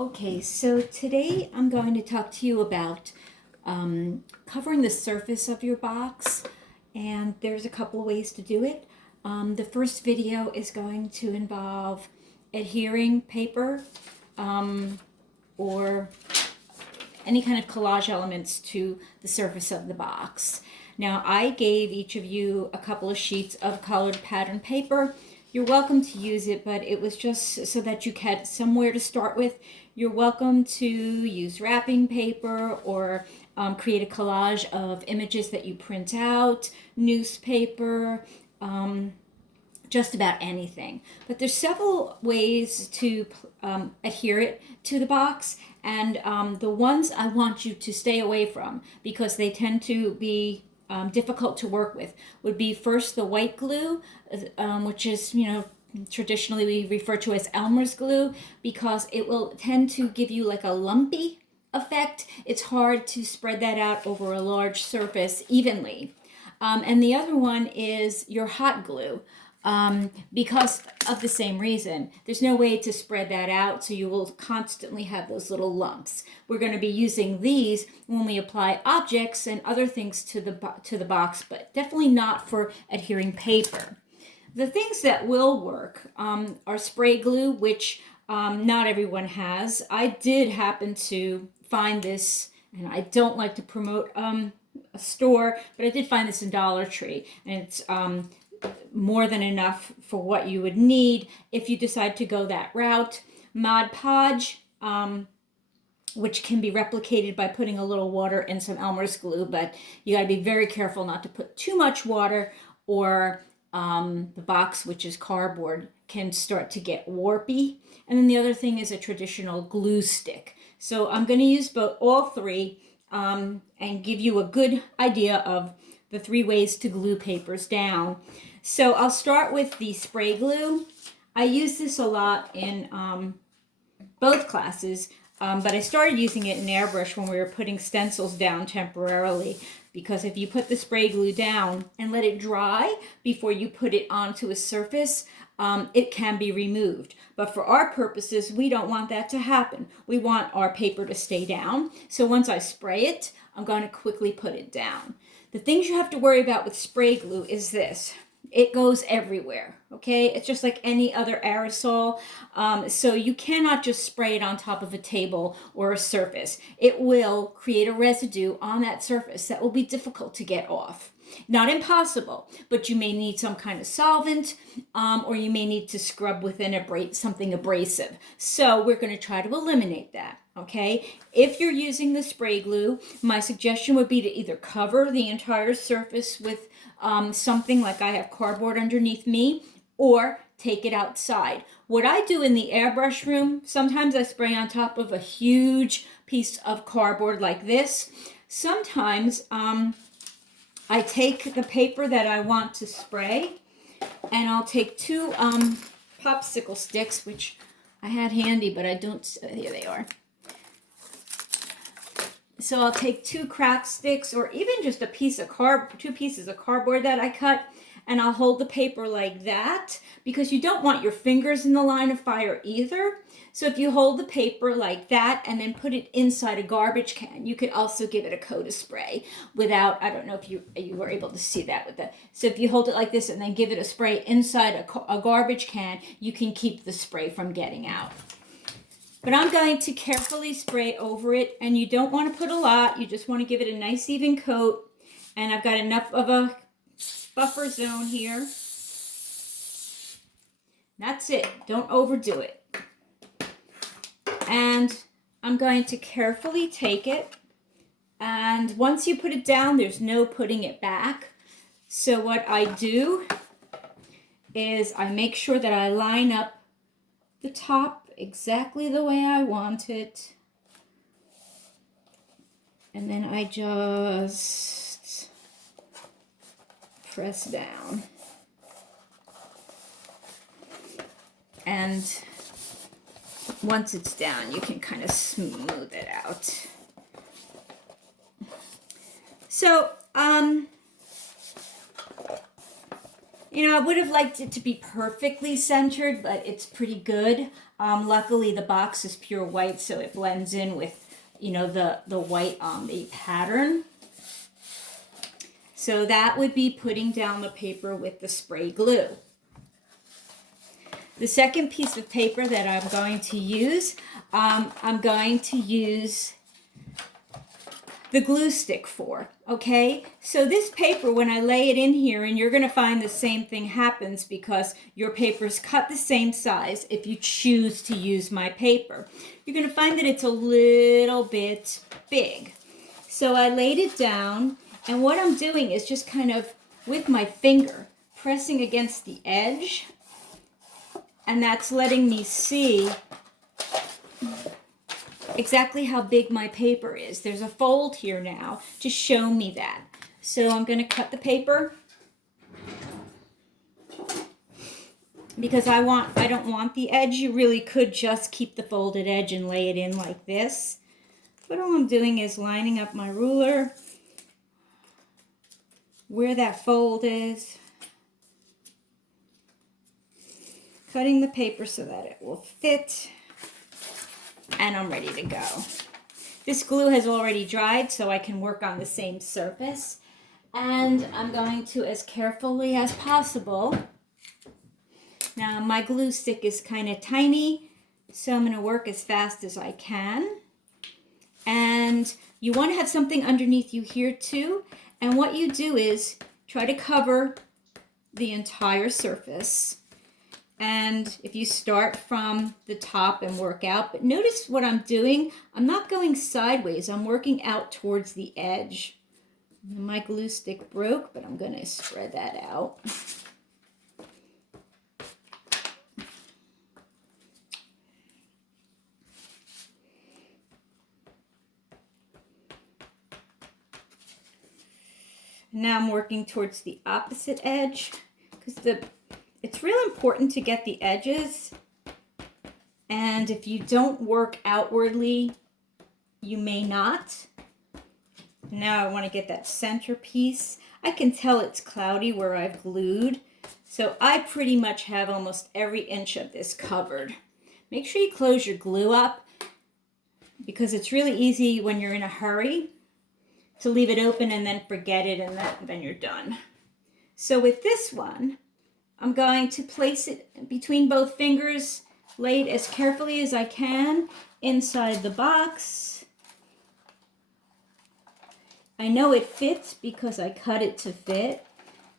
Okay, so today I'm going to talk to you about covering the surface of your box, and there's a couple ways to do it. The first video is going to involve adhering paper or any kind of collage elements to the surface of the box. Now, I gave each of you a couple of sheets of colored pattern paper. You're welcome to use it, but it was just so that you had somewhere to start with. You're welcome to use wrapping paper or create a collage of images that you print out, newspaper, just about anything. But there's several ways to adhere it to the box, and the ones I want you to stay away from because they tend to be difficult to work with would be first the white glue, which is, traditionally we refer to as Elmer's glue, because it will tend to give you like a lumpy effect. It's hard to spread that out over a large surface evenly. And the other one is your hot glue. Because of the same reason. There's no way to spread that out, so you will constantly have those little lumps. We're going to be using these when we apply objects and other things to the box, but definitely not for adhering paper. The things that will work are spray glue, which not everyone has. I did happen to find this, and I don't like to promote a store, but I did find this in Dollar Tree, and it's more than enough for what you would need if you decide to go that route. Mod Podge, which can be replicated by putting a little water in some Elmer's glue, but you got to be very careful not to put too much water, or the box, which is cardboard, can start to get warpy. And then the other thing is a traditional glue stick. So I'm going to use all three and give you a good idea of the three ways to glue papers down. So I'll start with the spray glue. I use this a lot in both classes, but I started using it in airbrush when we were putting stencils down temporarily, because if you put the spray glue down and let it dry before you put it onto a surface, it can be removed. But for our purposes, we don't want that to happen. We want our paper to stay down. So once I spray it, I'm going to quickly put it down. The things you have to worry about with spray glue is this. It goes everywhere, okay? It's just like any other aerosol. So you cannot just spray it on top of a table or a surface. It will create a residue on that surface that will be difficult to get off. Not impossible, but you may need some kind of solvent, or you may need to scrub with something abrasive. So we're going to try to eliminate that, okay? If you're using the spray glue, my suggestion would be to either cover the entire surface with something like I have cardboard underneath me, or take it outside. What I do in the airbrush room, sometimes I spray on top of a huge piece of cardboard like this. Sometimes I take the paper that I want to spray, and I'll take two popsicle sticks, which I had handy, but I don't, here they are. So I'll take two craft sticks, or even just two pieces of cardboard that I cut, and I'll hold the paper like that, because you don't want your fingers in the line of fire either. So if you hold the paper like that and then put it inside a garbage can, you could also give it a coat of spray without, I don't know if you were able to see that with that. So if you hold it like this and then give it a spray inside a garbage can, you can keep the spray from getting out. But I'm going to carefully spray over it, and you don't want to put a lot. You just want to give it a nice even coat. And I've got enough of a buffer zone here. That's it. Don't overdo it. And I'm going to carefully take it. And once you put it down, there's no putting it back. So what I do is I make sure that I line up the top exactly the way I want it. And then I just press down. And once it's down, you can kind of smooth it out. So, You know, I would have liked it to be perfectly centered, but it's pretty good. Luckily, the box is pure white, so it blends in with, you know, the white on the pattern. So that would be putting down the paper with the spray glue. The second piece of paper that I'm going to use the glue stick for, okay? So this paper, when I lay it in here, and you're gonna find the same thing happens because your paper's cut the same size if you choose to use my paper. You're gonna find that it's a little bit big. So I laid it down, and what I'm doing is just kind of, with my finger, pressing against the edge, and that's letting me see exactly how big my paper is. There's a fold here now to show me that. So I'm going to cut the paper because I don't want the edge. You really could just keep the folded edge and lay it in like this. But all I'm doing is lining up my ruler where that fold is, cutting the paper so that it will fit. And I'm ready to go. This glue has already dried, so I can work on the same surface. And I'm going to, as carefully as possible. Now, my glue stick is kind of tiny, so I'm going to work as fast as I can. And you want to have something underneath you here too. And what you do is try to cover the entire surface. And if you start from the top and work out, but notice what I'm doing. I'm not going sideways. I'm working out towards the edge. My glue stick broke, but I'm going to spread that out. Now I'm working towards the opposite edge because it's real important to get the edges, and if you don't work outwardly, you may not. Now I want to get that center piece. I can tell it's cloudy where I've glued, so I pretty much have almost every inch of this covered. Make sure you close your glue up because it's really easy when you're in a hurry to leave it open and then forget it, and then you're done. So with this one, I'm going to place it between both fingers, lay it as carefully as I can inside the box. I know it fits because I cut it to fit,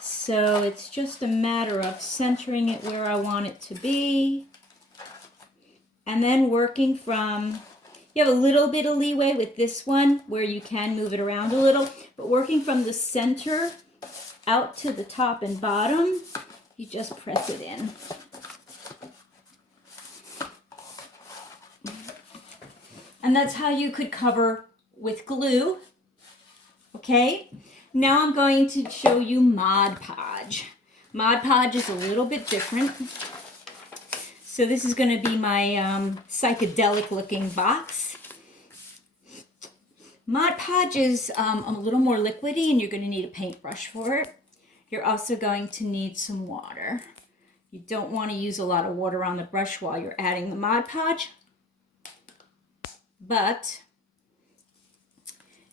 so it's just a matter of centering it where I want it to be. And then working from, you have a little bit of leeway with this one where you can move it around a little, but working from the center out to the top and bottom, you just press it in. And that's how you could cover with glue. Okay, now I'm going to show you Mod Podge. Mod Podge is a little bit different. So this is going to be my psychedelic looking box. Mod Podge is a little more liquidy, and you're going to need a paintbrush for it. You're also going to need some water. You don't want to use a lot of water on the brush while you're adding the Mod Podge, but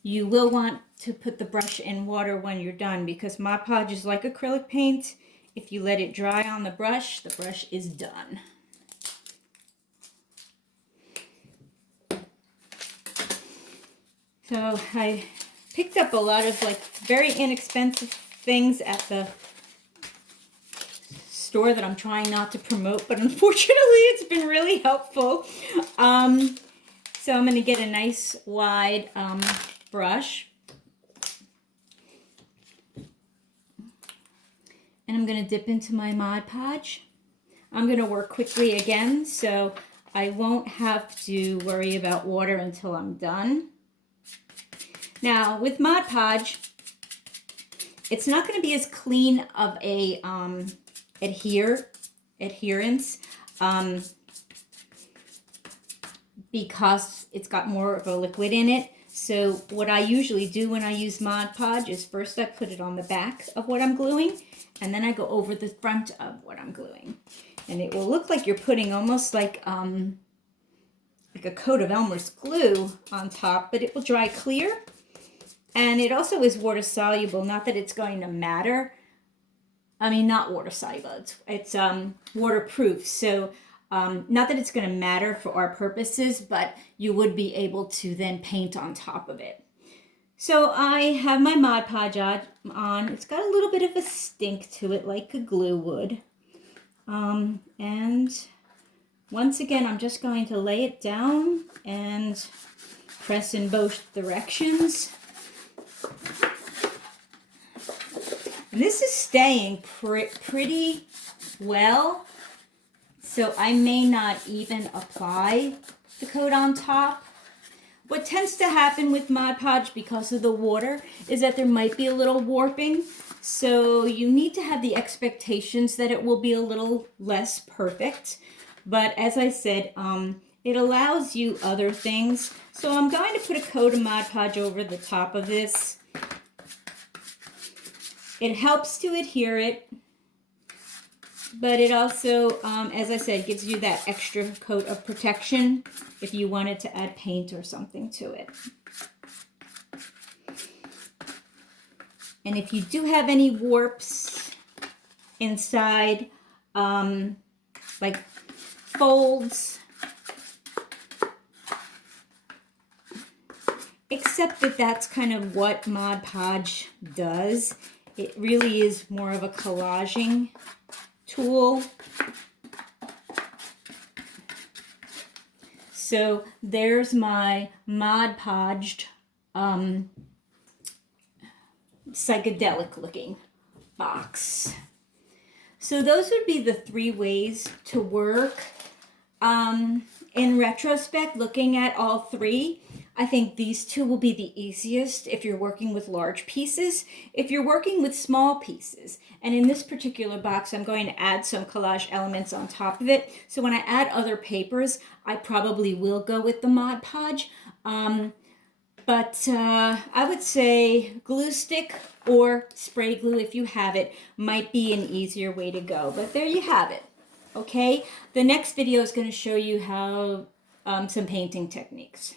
you will want to put the brush in water when you're done because Mod Podge is like acrylic paint. If you let it dry on the brush is done. So I picked up a lot of like very inexpensive things at the store that I'm trying not to promote, but unfortunately it's been really helpful. So I'm going to get a nice wide brush, and I'm going to dip into my Mod Podge. I'm going to work quickly again, so I won't have to worry about water until I'm done. Now, with Mod Podge, it's not going to be as clean of a adherence because it's got more of a liquid in it. So what I usually do when I use Mod Podge is first I put it on the back of what I'm gluing, and then I go over the front of what I'm gluing. And it will look like you're putting almost like a coat of Elmer's glue on top, but it will dry clear. And it also is water soluble, not that it's going to matter. I mean, not water soluble, it's waterproof. So not that it's going to matter for our purposes, but you would be able to then paint on top of it. So I have my Mod Podge on. It's got a little bit of a stink to it, like a glue would. And once again, I'm just going to lay it down and press in both directions. And this is staying pretty well, so I may not even apply the coat on top. What tends to happen with Mod Podge because of the water is that there might be a little warping, so you need to have the expectations that it will be a little less perfect. But as I said, it allows you other things. So I'm going to put a coat of Mod Podge over the top of this. It helps to adhere it, but it also, as I said, gives you that extra coat of protection if you wanted to add paint or something to it. And if you do have any warps inside, like folds, except that that's kind of what Mod Podge does. It really is more of a collaging tool. So there's my Mod Podged psychedelic looking box. So those would be the 3 ways to work. In retrospect, looking at all 3, I think these 2 will be the easiest if you're working with large pieces. If you're working with small pieces, and in this particular box, I'm going to add some collage elements on top of it. So when I add other papers, I probably will go with the Mod Podge. But I would say glue stick or spray glue, if you have it, might be an easier way to go. But there you have it. Okay, the next video is going to show you how some painting techniques.